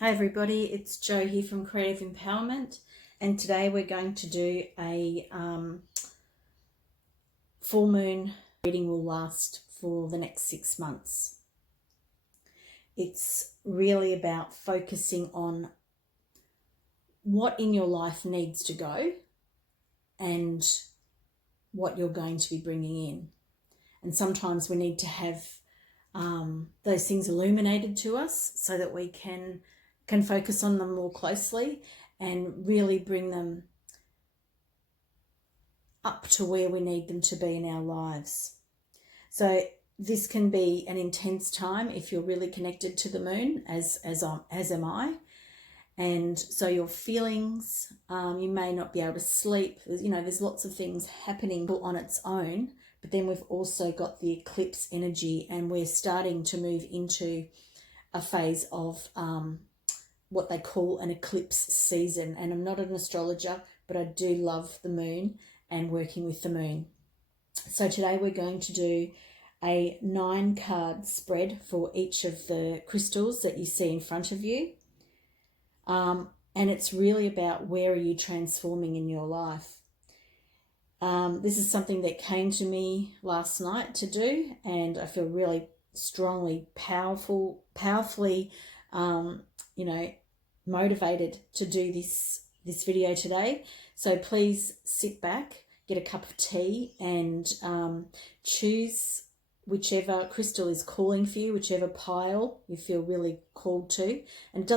Hi everybody, it's Jo here from Creative Empowerment, and today we're going to do a full moon reading. Will last for the next 6 months. It's really about focusing on what in your life needs to go and what you're going to be bringing in. And sometimes we need to have those things illuminated to us so that we can focus on them more closely and really bring them up to where we need them to be in our lives. So this can be an intense time if you're really connected to the moon, as am I. And so your feelings, you may not be able to sleep. There's lots of things happening on its own, but then we've also got the eclipse energy, and we're starting to move into a phase of what they call an eclipse season. And I'm not an astrologer, but I do love the moon and working with the moon. So today we're going to do a 9-card spread for each of the crystals that you see in front of you. And it's really about where are you transforming in your life. This is something that came to me last night to do, and I feel really strongly, powerfully, motivated to do this video today. So please sit back, get a cup of tea, and choose whichever crystal is calling for you, whichever pile you feel really called to. And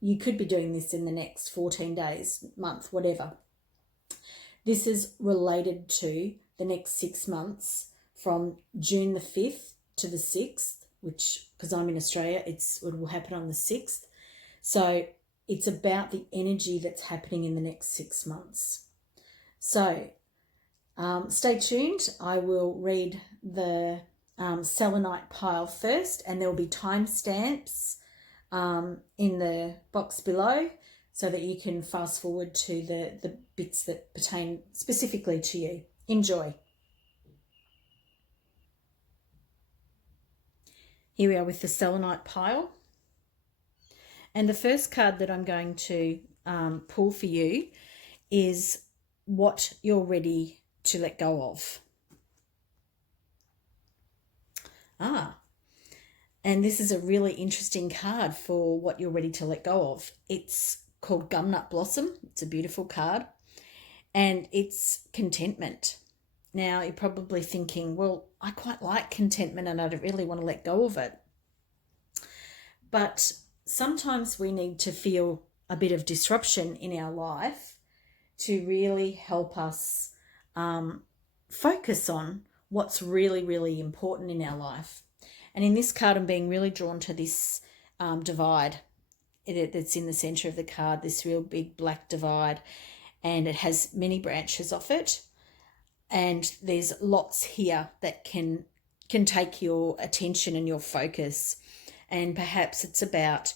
you could be doing this in the next 14 days, month, whatever. This is related to the next 6 months from June the 5th to the 6th, which, because I'm in Australia, it will happen on the 6th. So it's about the energy that's happening in the next 6 months. So stay tuned. I will read the Selenite pile first, and there will be timestamps in the box below so that you can fast forward to the bits that pertain specifically to you. Enjoy. Here we are with the Selenite pile. And the first card that I'm going to pull for you is what you're ready to let go of. And this is a really interesting card for what you're ready to let go of. It's called Gumnut Blossom. It's a beautiful card. And it's contentment. Now, you're probably thinking, well, I quite like contentment and I don't really want to let go of it. But sometimes we need to feel a bit of disruption in our life to really help us focus on what's really, really important in our life. And in this card, I'm being really drawn to this divide that's in the center of the card, this real big black divide, and it has many branches off it. And there's lots here that can take your attention and your focus. And perhaps it's about,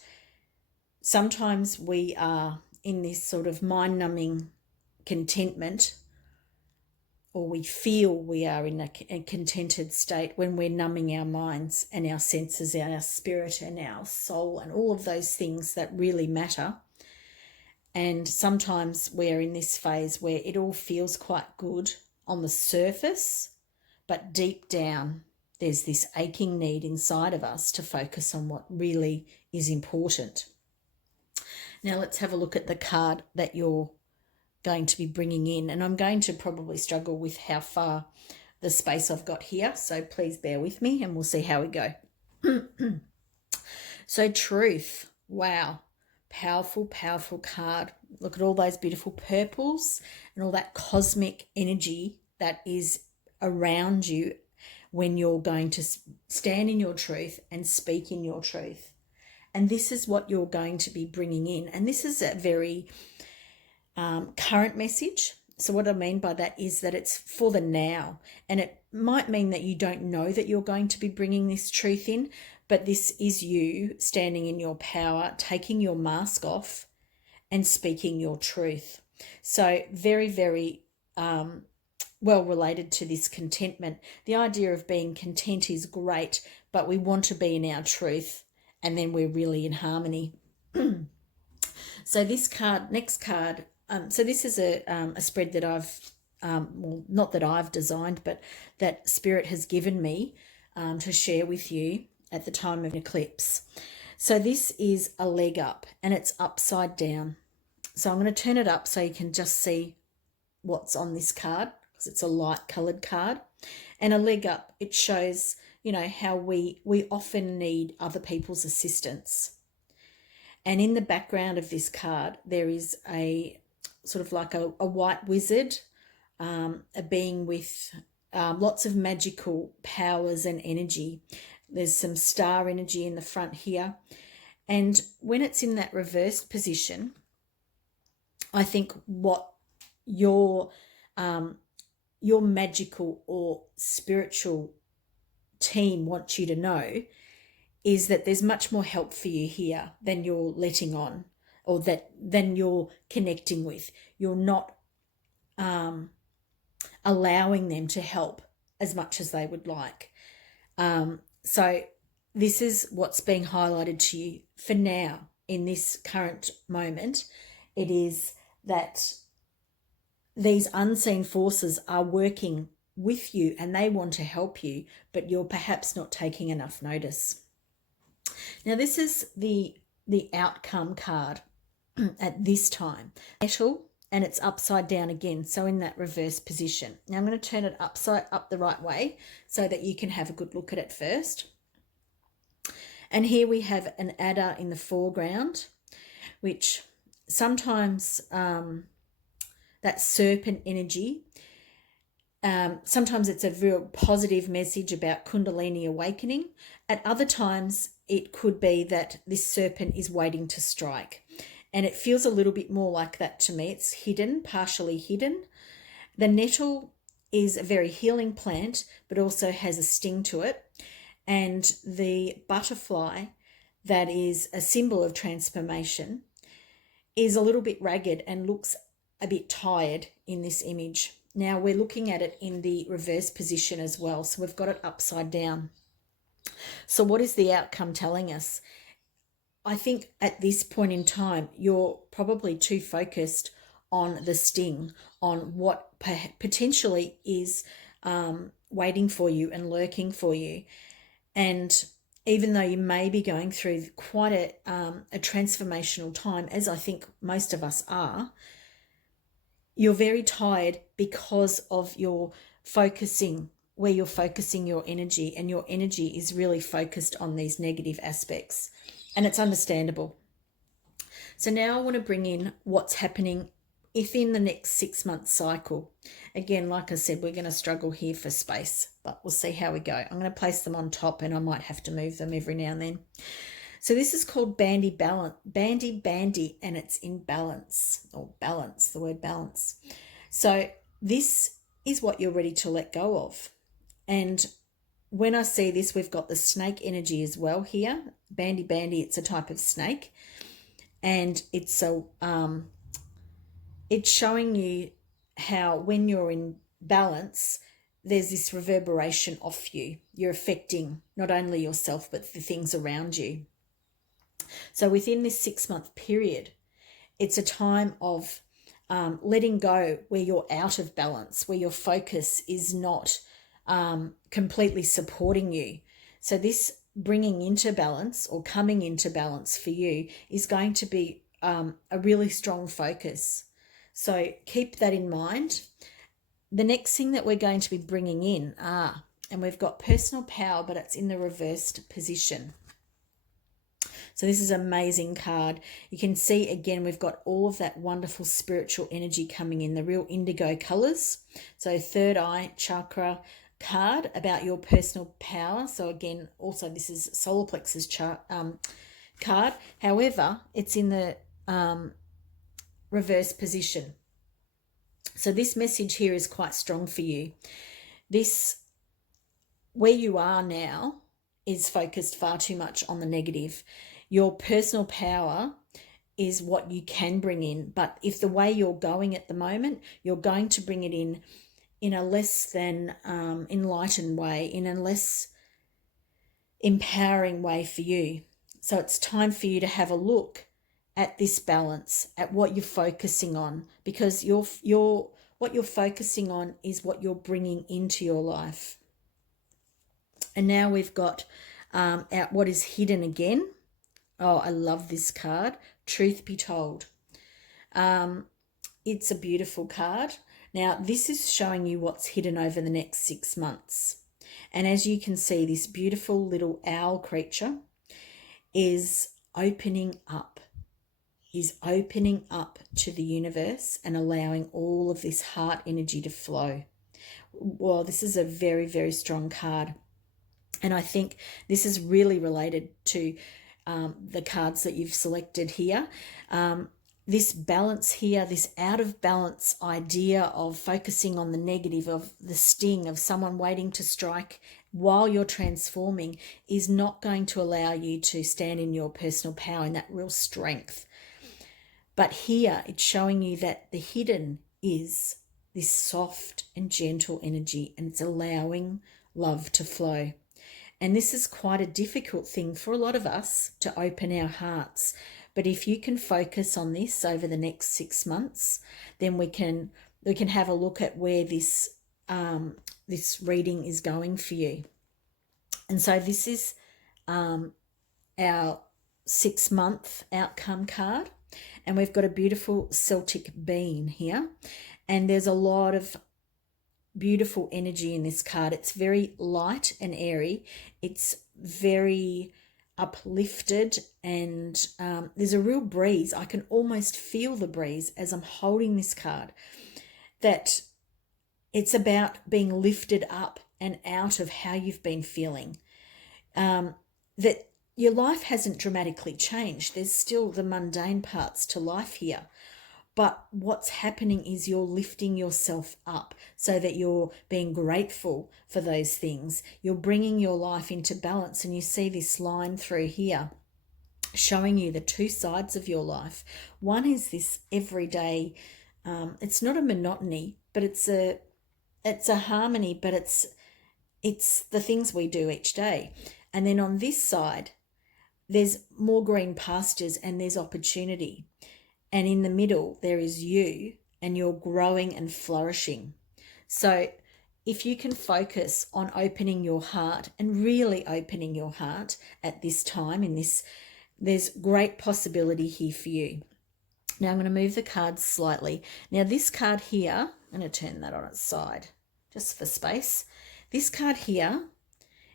sometimes we are in this sort of mind-numbing contentment, or we feel we are in a contented state when we're numbing our minds and our senses, our spirit and our soul and all of those things that really matter. And sometimes we're in this phase where it all feels quite good on the surface, but deep down there's this aching need inside of us to focus on what really is important. Now let's have a look at the card that you're going to be bringing in, and I'm going to probably struggle with how far the space I've got here, so please bear with me and we'll see how we go. So truth, wow, powerful card. Look at all those beautiful purples and all that cosmic energy that is around you when you're going to stand in your truth and speak in your truth. And this is what you're going to be bringing in, and this is a very current message. So what I mean by that is that it's for the now, and it might mean that you don't know that you're going to be bringing this truth in, but this is you standing in your power, taking your mask off and speaking your truth. So very, very well related to this contentment. The idea of being content is great, but we want to be in our truth, and then we're really in harmony. So this card, next card, so this is a spread that I've, well, not that I've designed, but that Spirit has given me to share with you at the time of an eclipse. So this is a leg up and it's upside down. So I'm going to turn it up so you can just see what's on this card, because it's a light coloured card. And a leg up, it shows, you know, how we often need other people's assistance. And in the background of this card, there is a sort of like a white wizard, a being with lots of magical powers and energy. There's some star energy in the front here. And when it's in that reversed position, I think what your magical or spiritual team wants you to know is that there's much more help for you here than you're letting on, or than you're connecting with. You're not allowing them to help as much as they would like. So this is what's being highlighted to you for now in this current moment. It is that these unseen forces are working with you and they want to help you, but you're perhaps not taking enough notice. Now this is the outcome card at this time. Metal, and it's upside down again, so in that reverse position. Now I'm going to turn it up the right way so that you can have a good look at it first. And here we have an adder in the foreground, which sometimes that serpent energy, sometimes it's a real positive message about Kundalini awakening. At other times, it could be that this serpent is waiting to strike. And it feels a little bit more like that to me. It's hidden, partially hidden. The nettle is a very healing plant, but also has a sting to it. And the butterfly, that is a symbol of transformation, is a little bit ragged and looks a bit tired in this image. Now we're looking at it in the reverse position as well. So we've got it upside down. So what is the outcome telling us? I think at this point in time, you're probably too focused on the sting, on what potentially is waiting for you and lurking for you. And even though you may be going through quite a transformational time, as I think most of us are, you're very tired because of your focusing, where you're focusing your energy, and your energy is really focused on these negative aspects. And it's understandable. So now I want to bring in what's happening if in the next 6 month cycle. Again, like I said, we're going to struggle here for space, but we'll see how we go. I'm going to place them on top and I might have to move them every now and then. So this is called bandy, and it's in balance, or balance, the word balance. So this is what you're ready to let go of. And when I see this, we've got the snake energy as well here. Bandy, it's a type of snake. And it's showing you how when you're in balance, there's this reverberation off you. You're affecting not only yourself, but the things around you. So within this 6 month period, it's a time of letting go where you're out of balance, where your focus is not completely supporting you. So this bringing into balance, or coming into balance for you, is going to be a really strong focus. So keep that in mind. The next thing that we're going to be bringing in and we've got personal power, but it's in the reversed position. So this is an amazing card. You can see again, we've got all of that wonderful spiritual energy coming in, the real indigo colors. So third eye chakra card about your personal power. So again, also this is solar plexus card. However, it's in the reverse position. So this message here is quite strong for you. This, where you are now, is focused far too much on the negative. Your personal power is what you can bring in, but if the way you're going at the moment, you're going to bring it in a less than enlightened way, in a less empowering way for you. So it's time for you to have a look at this balance, at what you're focusing on, because what you're focusing on is what you're bringing into your life. And now we've got out what is hidden again. Oh, I love this card. Truth be told. It's a beautiful card. Now, this is showing you what's hidden over the next 6 months. And as you can see, this beautiful little owl creature is opening up to the universe and allowing all of this heart energy to flow. Well, this is a very, very strong card. And I think this is really related to the cards that you've selected here. This balance here, this out of balance idea of focusing on the negative, of the sting of someone waiting to strike while you're transforming, is not going to allow you to stand in your personal power and that real strength. But here it's showing you that the hidden is this soft and gentle energy, and it's allowing love to flow. And this is quite a difficult thing for a lot of us, to open our hearts. But if you can focus on this over the next 6 months, then we can have a look at where this reading is going for you. And so this is our 6-month outcome card, and we've got a beautiful Celtic bean here, and there's a lot of beautiful energy in this card. It's very light and airy. It's very uplifted, and there's a real breeze. I can almost feel the breeze as I'm holding this card, that it's about being lifted up and out of how you've been feeling, that your life hasn't dramatically changed. There's still the mundane parts to life here, but what's happening is you're lifting yourself up so that you're being grateful for those things. You're bringing your life into balance, and you see this line through here showing you the two sides of your life. One is this everyday, it's not a monotony, but it's a harmony, but it's the things we do each day. And then on this side, there's more green pastures and there's opportunity. And in the middle, there is you, and you're growing and flourishing. So if you can focus on opening your heart and really opening your heart at this time, there's great possibility here for you. Now I'm going to move the cards slightly. Now this card here, I'm going to turn that on its side just for space. This card here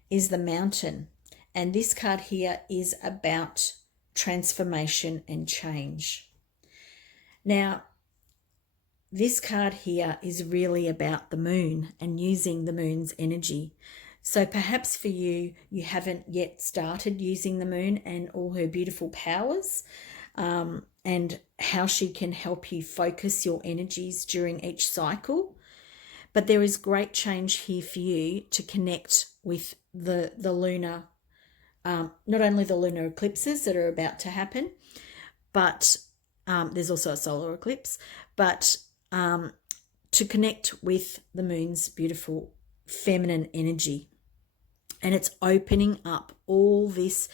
is the Mountain, and this card here is about transformation and change. Now, this card here is really about the moon and using the moon's energy. So perhaps for you, you haven't yet started using the moon and all her beautiful powers, and how she can help you focus your energies during each cycle. But there is great change here for you to connect with the lunar, not only the lunar eclipses that are about to happen, but there's also a solar eclipse, but to connect with the moon's beautiful feminine energy. And it's opening up all this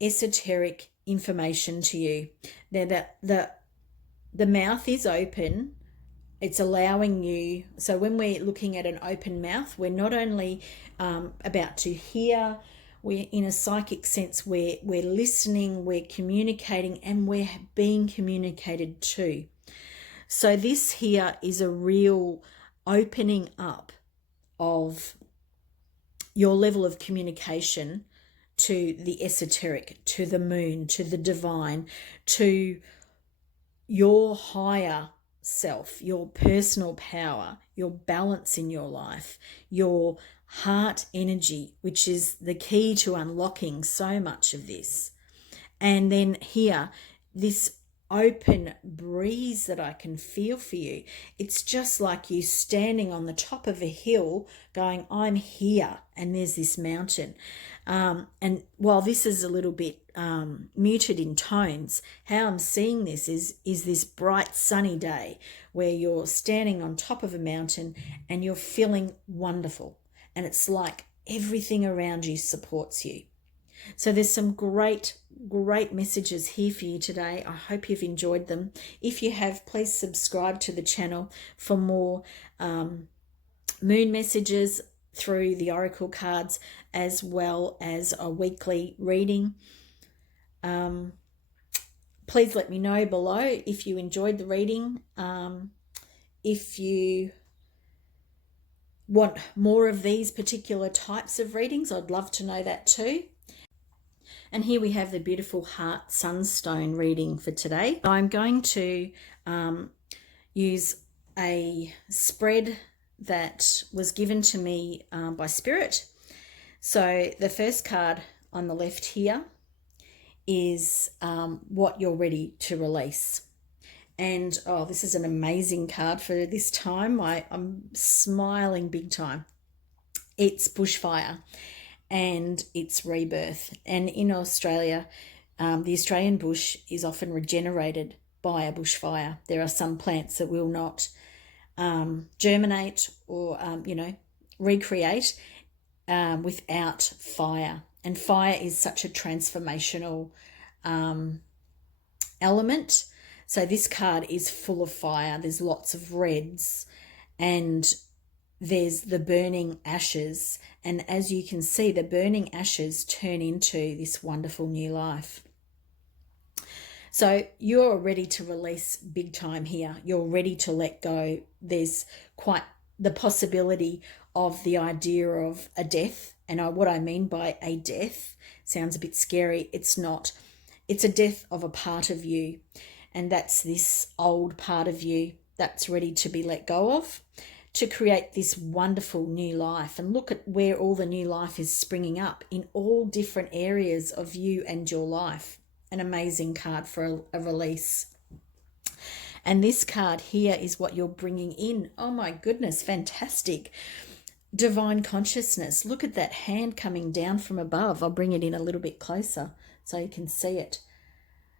esoteric information to you. Now the mouth is open. It's allowing you, so when we're looking at an open mouth, we're not only about to hear, we're in a psychic sense, we're listening, we're communicating, and we're being communicated to. So this here is a real opening up of your level of communication to the esoteric, to the moon, to the divine, to your higher self, your personal power, your balance in your life, your heart energy, which is the key to unlocking so much of this. And then here, this open breeze that I can feel for you. It's just like you standing on the top of a hill going, I'm here, and there's this mountain. And while this is a little bit muted in tones, how I'm seeing this is this bright sunny day where you're standing on top of a mountain and you're feeling wonderful. And it's like everything around you supports you. So there's some great messages here for you today. I hope you've enjoyed them. If you have, please subscribe to the channel for more moon messages through the oracle cards, as well as a weekly reading. Please let me know below if you enjoyed the reading. If you want more of these particular types of readings, I'd love to know that too. And here we have the beautiful Heart Sunstone reading for today. I'm going to use a spread that was given to me by Spirit. So the first card on the left here is what you're ready to release. And oh, this is an amazing card for this time. I'm smiling big time. It's bushfire and it's rebirth. And in Australia, the Australian bush is often regenerated by a bushfire. There are some plants that will not germinate or, recreate without fire. And fire is such a transformational element. So this card is full of fire. There's lots of reds and there's the burning ashes. And as you can see, the burning ashes turn into this wonderful new life. So you're ready to release big time here. You're ready to let go. There's quite the possibility of the idea of a death. And what I mean by a death sounds a bit scary. It's not. It's a death of a part of you. And that's this old part of you that's ready to be let go of, to create this wonderful new life. And look at where all the new life is springing up in all different areas of you and your life. An amazing card for a release. And this card here is what you're bringing in. Oh my goodness, fantastic. Divine consciousness. Look at that hand coming down from above. I'll bring it in a little bit closer so you can see it.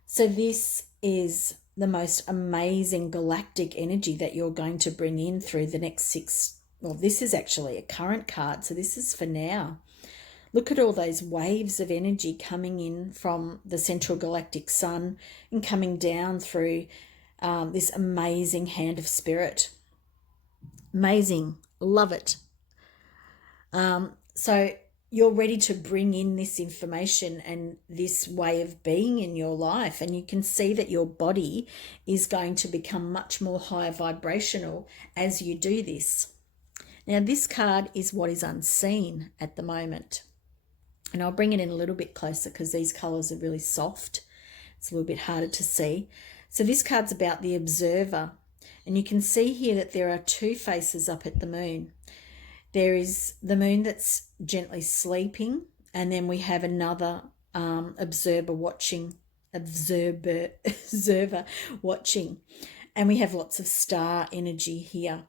So this is the most amazing galactic energy that you're going to bring in through the next 6. Well, this is actually a current card, so this is for now. Look at all those waves of energy coming in from the central galactic sun and coming down through this amazing hand of spirit. Amazing. Love it. So you're ready to bring in this information and this way of being in your life. And you can see that your body is going to become much more high vibrational as you do this. Now, this card is what is unseen at the moment. And I'll bring it in a little bit closer because these colours are really soft. It's a little bit harder to see. So this card's about the observer. And you can see here that there are 2 faces up at the moon. There is the moon that's gently sleeping, and then we have another observer watching, and we have lots of star energy here.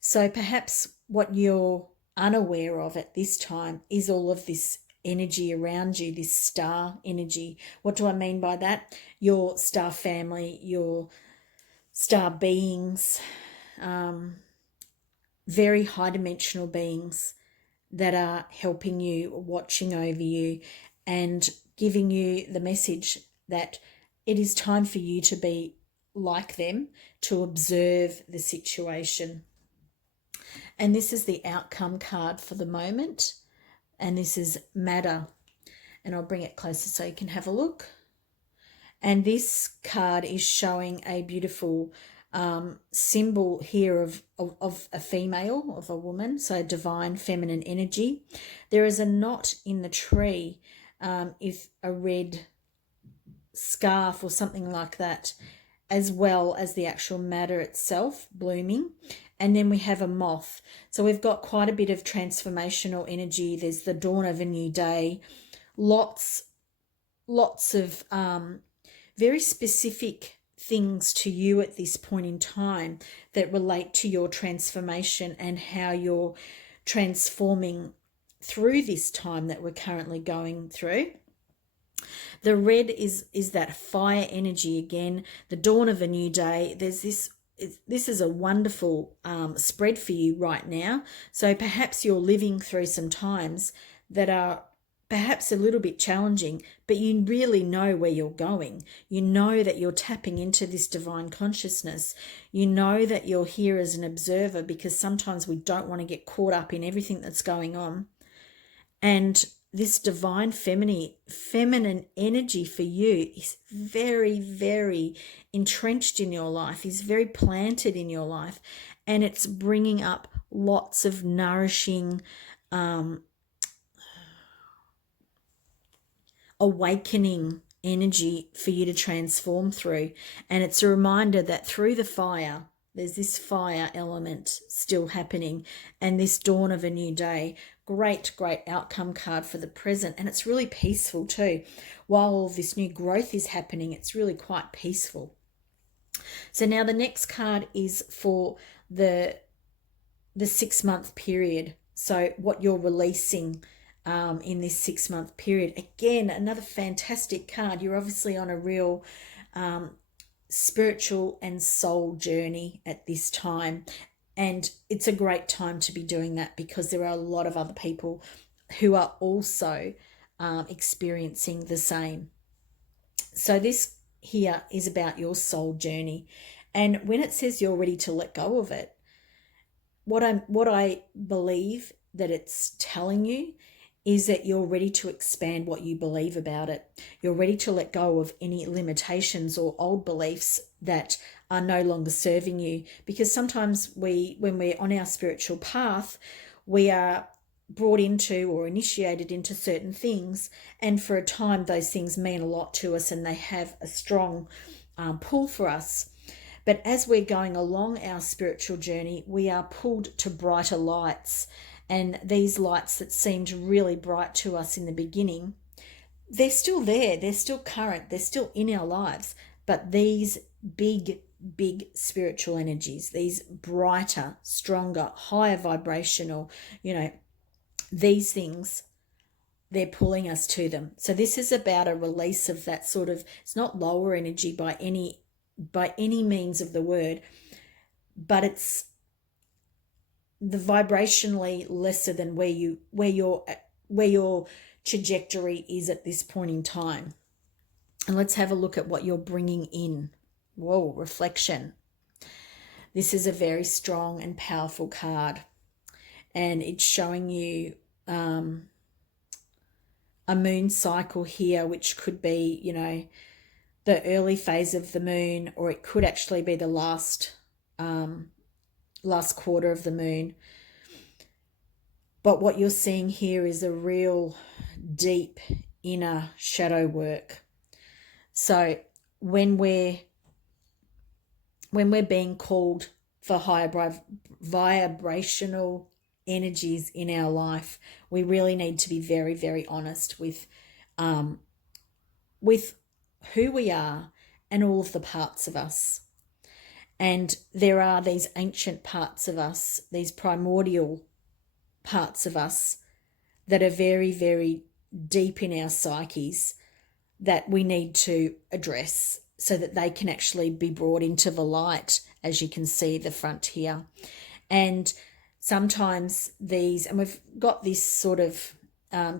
So perhaps what you're unaware of at this time is all of this energy around you, this star energy. What do I mean by that? Your star family, your star beings, very high dimensional beings that are helping you, watching over you, and giving you the message that it is time for you to be like them, to observe the situation. And this is the outcome card for the moment. And this is matter. And I'll bring it closer so you can have a look. And this card is showing a beautiful symbol here of a female, of a woman, so divine feminine energy. There is a knot in the tree, if a red scarf or something like that, as well as the actual matter itself blooming. And then we have a moth. So we've got quite a bit of transformational energy. There's the dawn of a new day, lots of very specific things to you at this point in time that relate to your transformation and how you're transforming through this time that we're currently going through. The red is that fire energy again, the dawn of a new day. There's this is a wonderful spread for you right now. So perhaps you're living through some times that are perhaps a little bit challenging, but you really know where you're going. You know that you're tapping into this divine consciousness. You know that you're here as an observer, because sometimes we don't want to get caught up in everything that's going on. And this divine feminine energy for you is very, very entrenched in your life, is very planted in your life, and it's bringing up lots of nourishing, awakening energy for you to transform through. And it's a reminder that through the fire, there's this fire element still happening, and this dawn of a new day. Great outcome card for the present. And it's really peaceful too. While all this new growth is happening, it's really quite peaceful. So now the next card is for the 6-month period. So what you're releasing in this 6-month period. Again, another fantastic card. You're obviously on a real spiritual and soul journey at this time. And it's a great time to be doing that, because there are a lot of other people who are also experiencing the same. So this here is about your soul journey. And when it says you're ready to let go of it, what I believe that it's telling you is that you're ready to expand what you believe about it. You're ready to let go of any limitations or old beliefs that are no longer serving you. Because sometimes when we're on our spiritual path, we are brought into or initiated into certain things, and for a time those things mean a lot to us and they have a strong pull for us. But as we're going along our spiritual journey, we are pulled to brighter lights. And these lights that seemed really bright to us in the beginning, they're still there, they're still current, they're still in our lives. But these big spiritual energies, these brighter, stronger, higher vibrational, these things, they're pulling us to them. So this is about a release of that sort of, it's not lower energy by any means of the word, but it's the vibrationally lesser than where your trajectory is at this point in time. And let's have a look at what you're bringing in. Whoa, reflection. This is a very strong and powerful card, and it's showing you a moon cycle here, which could be, the early phase of the moon, or it could actually be the last quarter of the moon. But what you're seeing here is a real deep inner shadow work. So when we're being called for higher vibrational energies in our life, we really need to be very, very honest with who we are and all of the parts of us. And there are these ancient parts of us, these primordial parts of us that are very, very deep in our psyches that we need to address so that they can actually be brought into the light, as you can see the front here. And sometimes and we've got this sort of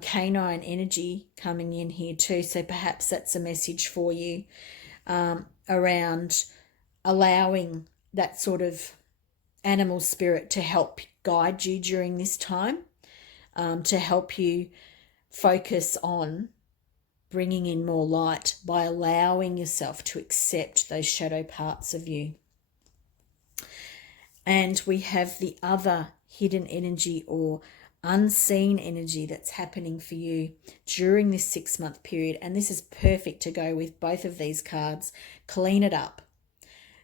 canine energy coming in here too, so perhaps that's a message for you around allowing that sort of animal spirit to help guide you during this time, to help you focus on bringing in more light by allowing yourself to accept those shadow parts of you. And we have the other hidden energy or unseen energy that's happening for you during this 6-month period. And this is perfect to go with both of these cards. Clean it up.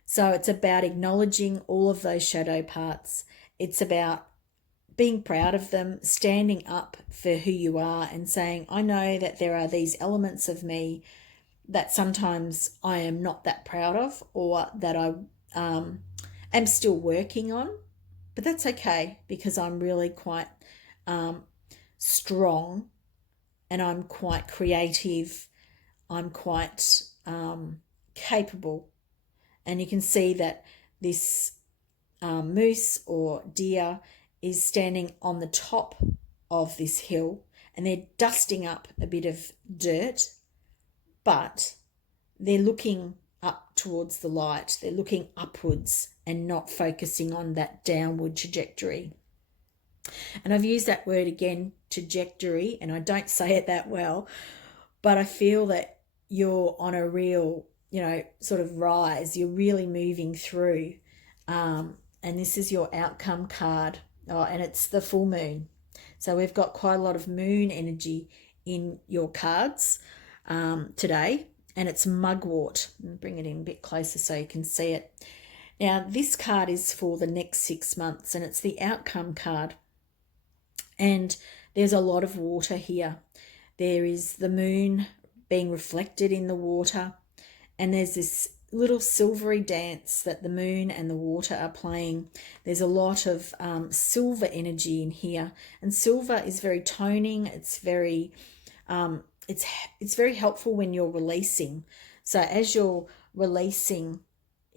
So it's about acknowledging all of those shadow parts. It's about being proud of them, standing up for who you are and saying, I know that there are these elements of me that sometimes I am not that proud of, or that I am still working on, but that's okay, because I'm really quite strong, and I'm quite creative, I'm quite capable. And you can see that this moose or deer is standing on the top of this hill, and they're dusting up a bit of dirt, but they're looking up towards the light. They're looking upwards and not focusing on that downward trajectory. And I've used that word again, trajectory, and I don't say it that well, but I feel that you're on a real, sort of rise. You're really moving through. And this is your outcome card. Oh, and it's the full moon. So we've got quite a lot of moon energy in your cards today. And it's mugwort. I'll bring it in a bit closer so you can see it. Now, this card is for the next 6 months, and it's the outcome card. And there's a lot of water here. There is the moon being reflected in the water, and there's this little silvery dance that the moon and the water are playing. There's a lot of silver energy in here, and silver is very toning. It's very it's very helpful when you're releasing. So as you're releasing,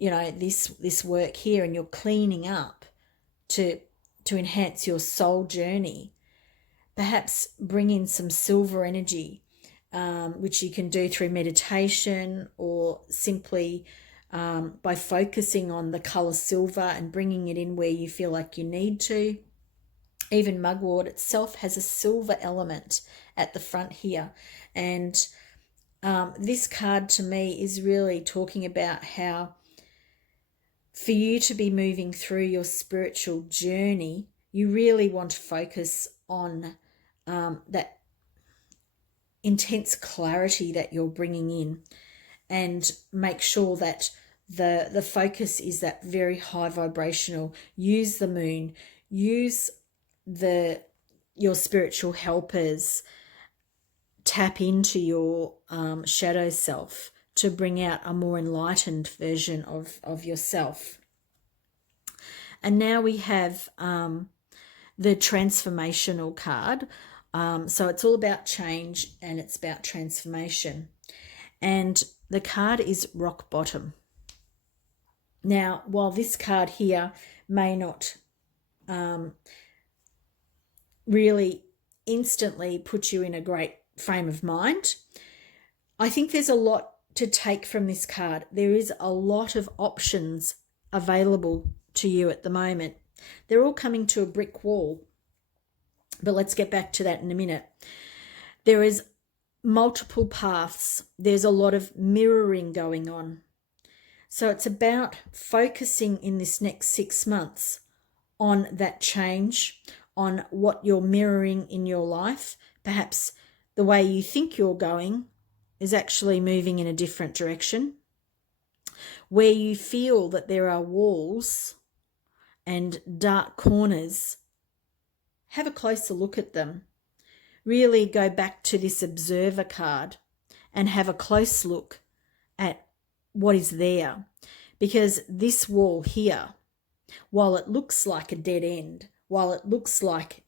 this work here, and you're cleaning up to enhance your soul journey, perhaps bring in some silver energy, which you can do through meditation or simply by focusing on the color silver and bringing it in where you feel like you need to. Even mugwort itself has a silver element at the front here. And this card to me is really talking about how for you to be moving through your spiritual journey, you really want to focus on that intense clarity that you're bringing in, and make sure that the focus is that very high vibrational. Use the moon, use your spiritual helpers, tap into your shadow self to bring out a more enlightened version of yourself. And now we have the transformational card. So it's all about change, and it's about transformation. And the card is rock bottom. Now, while this card here may not really instantly put you in a great frame of mind, I think there's a lot to take from this card. There is a lot of options available to you at the moment. They're all coming to a brick wall, but let's get back to that in a minute. There is multiple paths. There's a lot of mirroring going on. So it's about focusing in this next 6 months on that change, on what you're mirroring in your life. Perhaps the way you think you're going is actually moving in a different direction. Where you feel that there are walls and dark corners, have a closer look at them. Really go back to this observer card and have a close look at what is there. Because this wall here, while it looks like a dead end, while it looks like,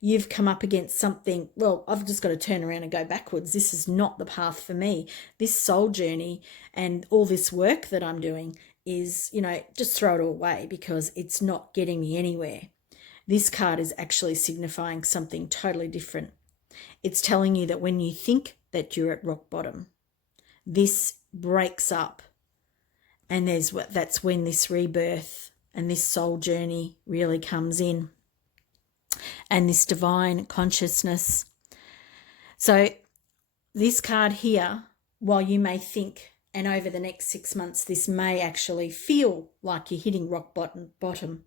you've come up against something, well, I've just got to turn around and go backwards. This is not the path for me. This soul journey and all this work that I'm doing is, just throw it all away because it's not getting me anywhere. This card is actually signifying something totally different. It's telling you that when you think that you're at rock bottom, this breaks up, and that's when this rebirth and this soul journey really comes in, and this divine consciousness. So this card here, while you may think, and over the next 6 months, this may actually feel like you're hitting rock bottom,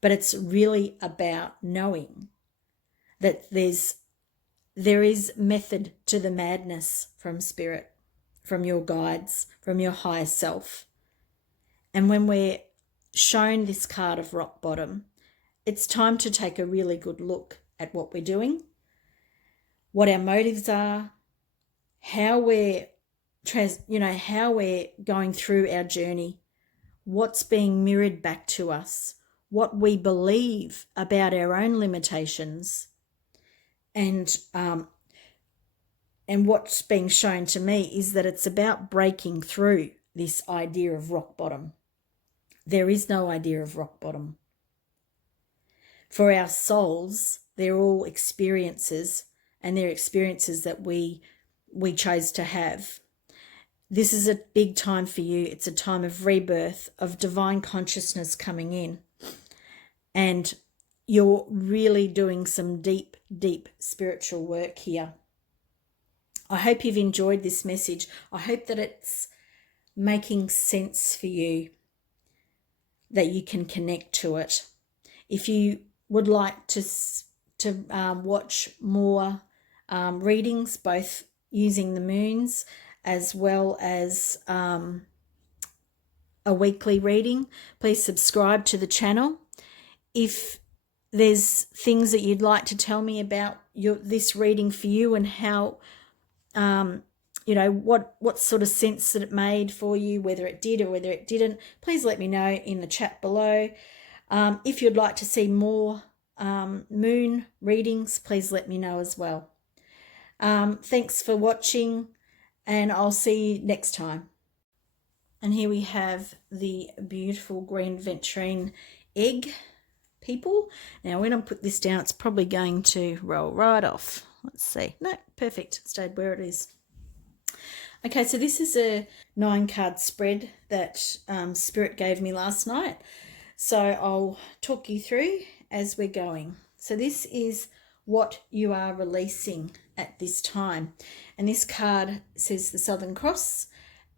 but it's really about knowing that there is method to the madness from spirit, from your guides, from your higher self. And when we're shown this card of rock bottom, it's time to take a really good look at what we're doing, what our motives are, how we're going through our journey, what's being mirrored back to us, what we believe about our own limitations, and what's being shown to me is that it's about breaking through this idea of rock bottom. There is no idea of rock bottom. For our souls, they're all experiences, and they're experiences that we chose to have. This is a big time for you. It's a time of rebirth, of divine consciousness coming in. And you're really doing some deep, deep spiritual work here. I hope you've enjoyed this message. I hope that it's making sense for you, that you can connect to it. If you would like to watch more readings, both using the moons as well as a weekly reading, please subscribe to the channel. If there's things that you'd like to tell me about this reading for you, and how, what sort of sense that it made for you, whether it did or whether it didn't, please let me know in the chat below. If you'd like to see more moon readings, please let me know as well. Thanks for watching, and I'll see you next time. And here we have the beautiful green Adventurine egg, people. Now when I put this down, it's probably going to roll right off. Let's see. No, perfect. It stayed where it is. Okay, so this is a 9-card spread that Spirit gave me last night. So I'll talk you through as we're going. So this is what you are releasing at this time. And this card says the Southern Cross,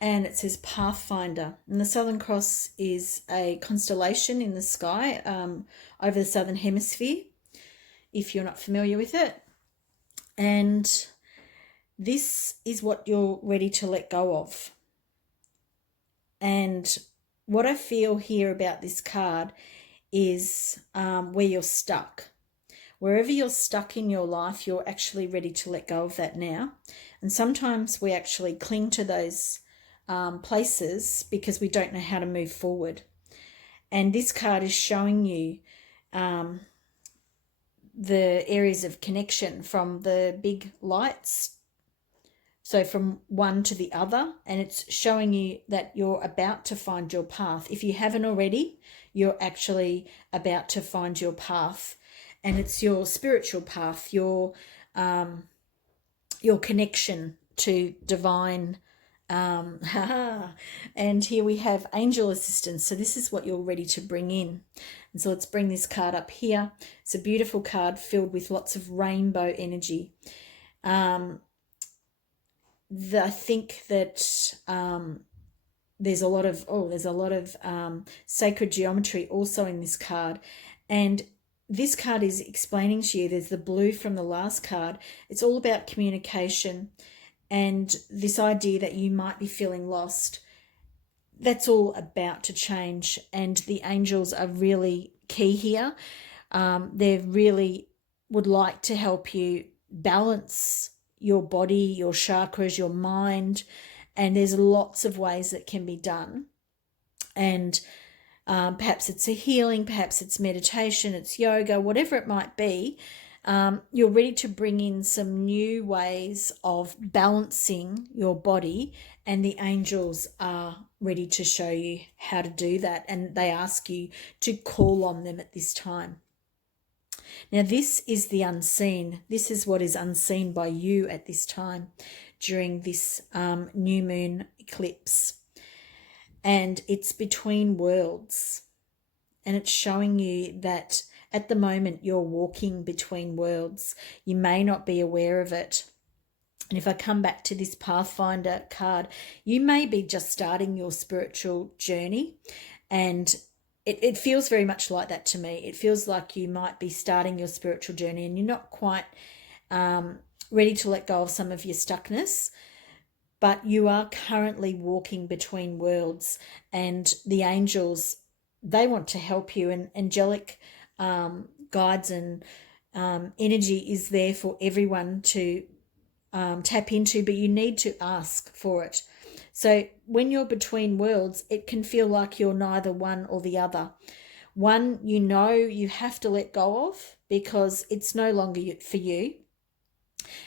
and it says Pathfinder. And the Southern Cross is a constellation in the sky over the Southern Hemisphere, if you're not familiar with it. And this is what you're ready to let go of. And what I feel here about this card is where you're stuck. Wherever you're stuck in your life, you're actually ready to let go of that now. And sometimes we actually cling to those places because we don't know how to move forward. And this card is showing you the areas of connection from the big lights, so from one to the other, and it's showing you that you're about to find your path. If you haven't already, you're actually about to find your path, and it's your spiritual path, your connection to divine. And here we have angel assistance. So this is what you're ready to bring in. And so let's bring this card up here. It's a beautiful card filled with lots of rainbow energy. I think that there's a lot of sacred geometry also in this card, and this card is explaining to you, there's the blue from the last card, it's all about communication and this idea that you might be feeling lost. That's all about to change, and the angels are really key here. They really would like to help you balance your body, your chakras, your mind, and there's lots of ways that can be done. And perhaps it's a healing, perhaps it's meditation, it's yoga, whatever it might be. You're ready to bring in some new ways of balancing your body, and the angels are ready to show you how to do that, and they ask you to call on them at this time. Now, this is the unseen. This is what is unseen by you at this time during this new moon eclipse. And it's between worlds. And it's showing you that at the moment you're walking between worlds. You may not be aware of it. And if I come back to this Pathfinder card, you may be just starting your spiritual journey, and it feels very much like that to me. It feels like you might be starting your spiritual journey and you're not quite ready to let go of some of your stuckness, but you are currently walking between worlds, and the angels, they want to help you, and angelic guides and energy is there for everyone to tap into, but you need to ask for it. So when you're between worlds, it can feel like you're neither one or the other. One, you know you have to let go of because it's no longer for you.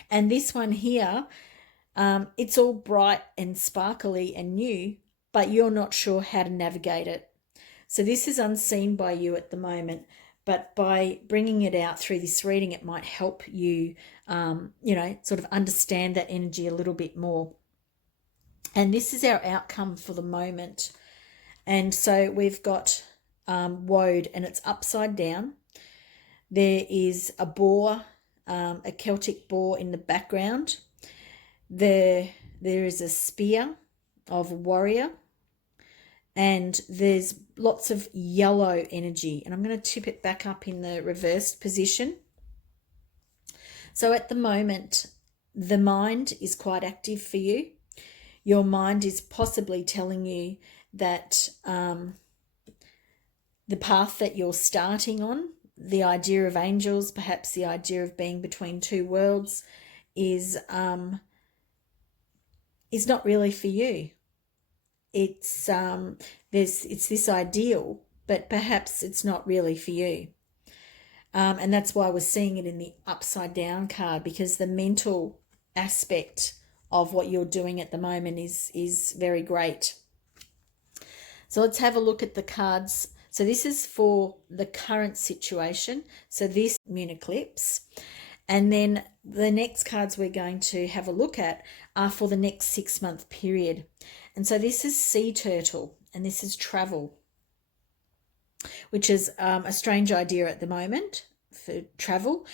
And this one here, it's all bright and sparkly and new, but you're not sure how to navigate it. So this is unseen by you at the moment, but by bringing it out through this reading, it might help you, sort of understand that energy a little bit more. And this is our outcome for the moment. And so we've got woad, and it's upside down. There is a boar, a Celtic boar in the background. There is a spear of a warrior, and there's lots of yellow energy. And I'm going to tip it back up in the reversed position. So at the moment, the mind is quite active for you. Your mind is possibly telling you that the path that you're starting on, the idea of angels, perhaps the idea of being between two worlds, is not really for you. It's this ideal, but perhaps it's not really for you. And that's why we're seeing it in the upside down card, because the mental aspect of what you're doing at the moment is very great. So let's have a look at the cards. So this is for the current situation. So this moon eclipse. And then the next cards we're going to have a look at are for the next 6-month period. And so this is sea turtle, and this is travel, which is a strange idea at the moment for travel,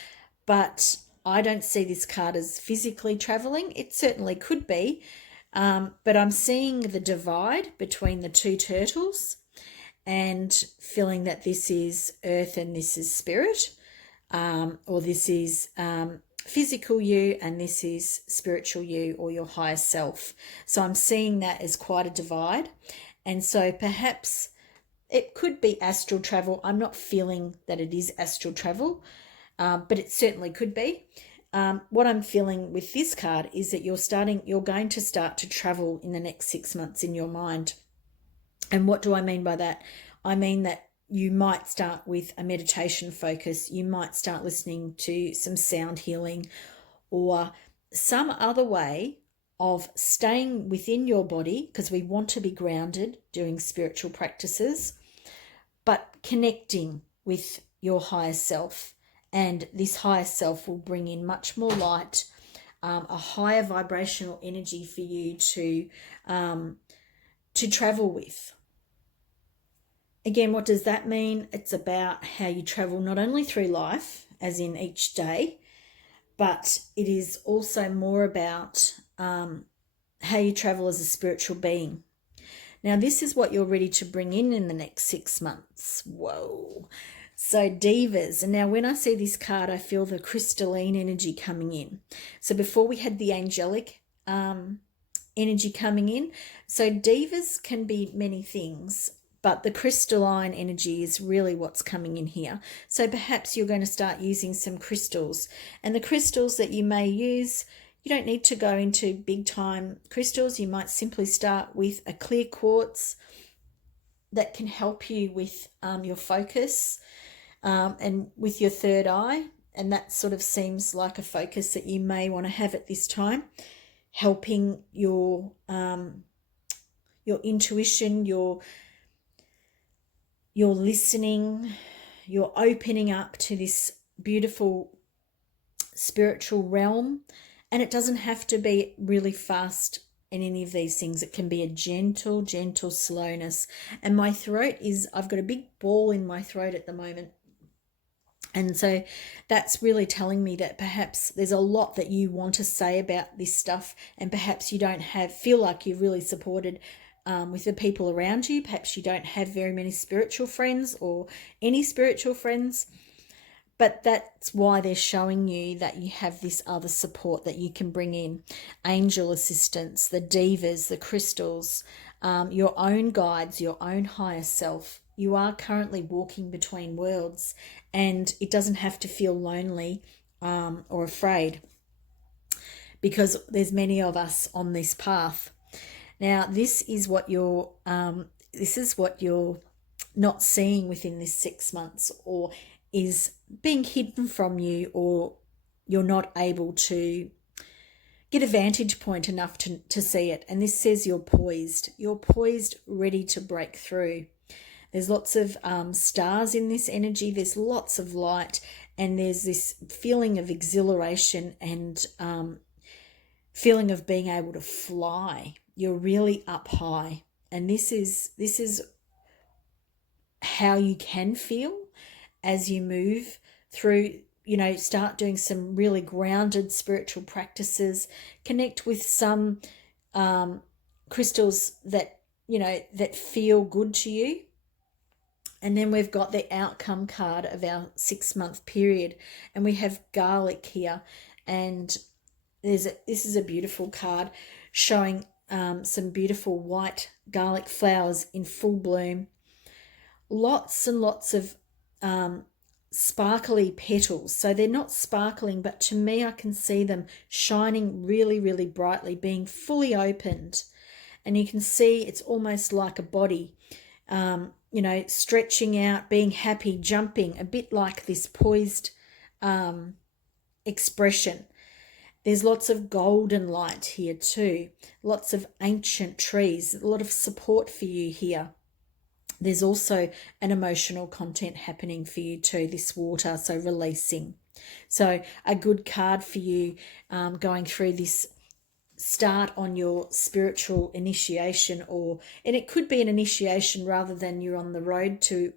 but I don't see this card as physically traveling. It certainly could be, but I'm seeing the divide between the two turtles and feeling that this is earth and this is spirit, or this is physical you and this is spiritual you, or your higher self. So I'm seeing that as quite a divide. And so perhaps it could be astral travel. I'm not feeling that it is astral travel, but it certainly could be. What I'm feeling with this card is that you're going to start to travel in the next 6 months in your mind. And what do I mean by that? I mean that you might start with a meditation focus. You might start listening to some sound healing or some other way of staying within your body, because we want to be grounded doing spiritual practices, but connecting with your higher self. And this higher self will bring in much more light, a higher vibrational energy for you to travel with. Again, what does that mean? It's about how you travel not only through life, as in each day, but it is also more about how you travel as a spiritual being. Now, this is what you're ready to bring in the next 6 months. Whoa. So divas. And now when I see this card, I feel the crystalline energy coming in. So before we had the angelic energy coming in. So divas can be many things, but the crystalline energy is really what's coming in here. So perhaps you're going to start using some crystals. And the crystals that you may use, you don't need to go into big time crystals. You might simply start with a clear quartz that can help you with your focus and with your third eye. And that sort of seems like a focus that you may want to have at this time, helping your intuition, your listening, you're opening up to this beautiful spiritual realm. And it doesn't have to be really fast in any of these things. It can be a gentle slowness. And my throat I've got a big ball in my throat at the moment. And so that's really telling me that perhaps there's a lot that you want to say about this stuff, and perhaps you don't feel like you're really supported with the people around you. Perhaps you don't have very many spiritual friends or any spiritual friends, but that's why they're showing you that you have this other support that you can bring in. Angel assistance, the divas, the crystals, your own guides, your own higher self. You are currently walking between worlds, and it doesn't have to feel lonely or afraid, because there's many of us on this path. Now, this is what you're not seeing within this 6 months, or is being hidden from you, or you're not able to get a vantage point enough to see it. And this says you're poised, ready to break through. There's lots of stars in this energy. There's lots of light, and there's this feeling of exhilaration and feeling of being able to fly. You're really up high, and this is how you can feel as you move through. Start doing some really grounded spiritual practices. Connect with some crystals that that feel good to you. And then we've got the outcome card of our 6-month period, and we have garlic here, and this is a beautiful card showing some beautiful white garlic flowers in full bloom. Lots and lots of sparkly petals. So they're not sparkling, but to me I can see them shining really, really brightly, being fully opened. And you can see it's almost like a body, stretching out, being happy, jumping, a bit like this poised expression. There's lots of golden light here too, lots of ancient trees, a lot of support for you here. There's also an emotional content happening for you too, this water, so releasing. So a good card for you going through this start on your spiritual initiation, and it could be an initiation rather than you're on the road to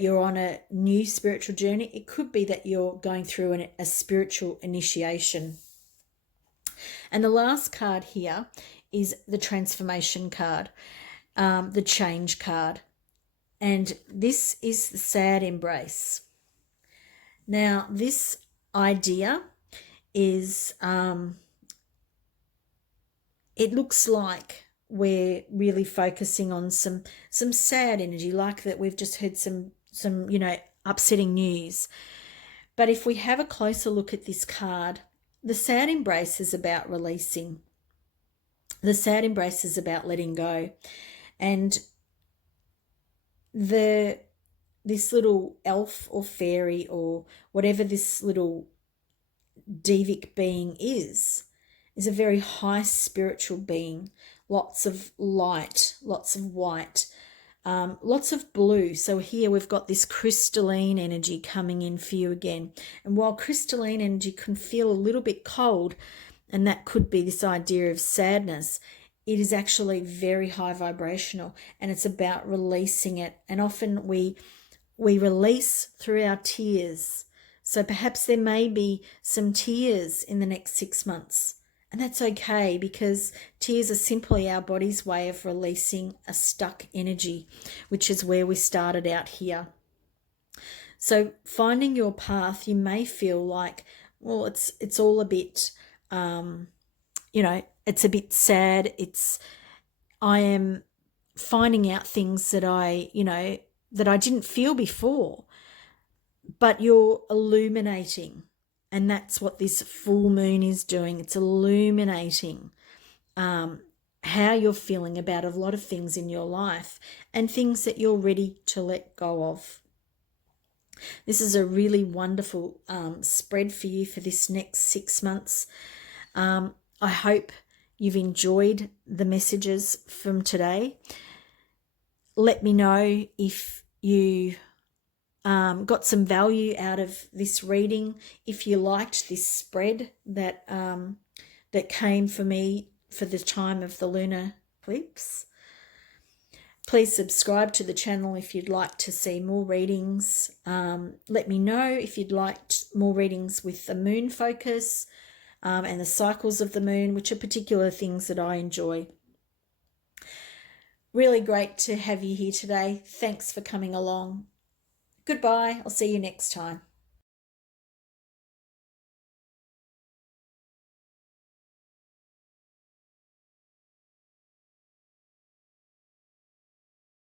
you're on a new spiritual journey. It could be that you're going through a spiritual initiation. And the last card here is the transformation card, the change card. And this is the sad embrace. Now, this idea is, it looks like we're really focusing on some sad energy, like that we've just heard some upsetting news. But if we have a closer look at this card, the sad embrace is about releasing. The sad embrace is about letting go. And this little elf or fairy or whatever this little devic being is a very high spiritual being. Lots of light, lots of white, lots of blue. So here we've got this crystalline energy coming in for you again. And while crystalline energy can feel a little bit cold, and that could be this idea of sadness, it is actually very high vibrational, and it's about releasing it. And often we release through our tears. So perhaps there may be some tears in the next 6 months. And that's okay, because tears are simply our body's way of releasing a stuck energy, which is where we started out here. So finding your path, you may feel like, well, it's all a bit, it's a bit sad. I am finding out things that I didn't feel before, but you're illuminating. And that's what this full moon is doing. It's illuminating how you're feeling about a lot of things in your life and things that you're ready to let go of. This is a really wonderful spread for you for this next 6 months. I hope you've enjoyed the messages from today. Let me know if you got some value out of this reading. If you liked this spread that came for me for the time of the lunar eclipse, please subscribe to the channel if you'd like to see more readings. Let me know if you'd like more readings with the moon focus and the cycles of the moon, which are particular things that I enjoy. Really great to have you here today. Thanks for coming along. Goodbye. I'll see you next time.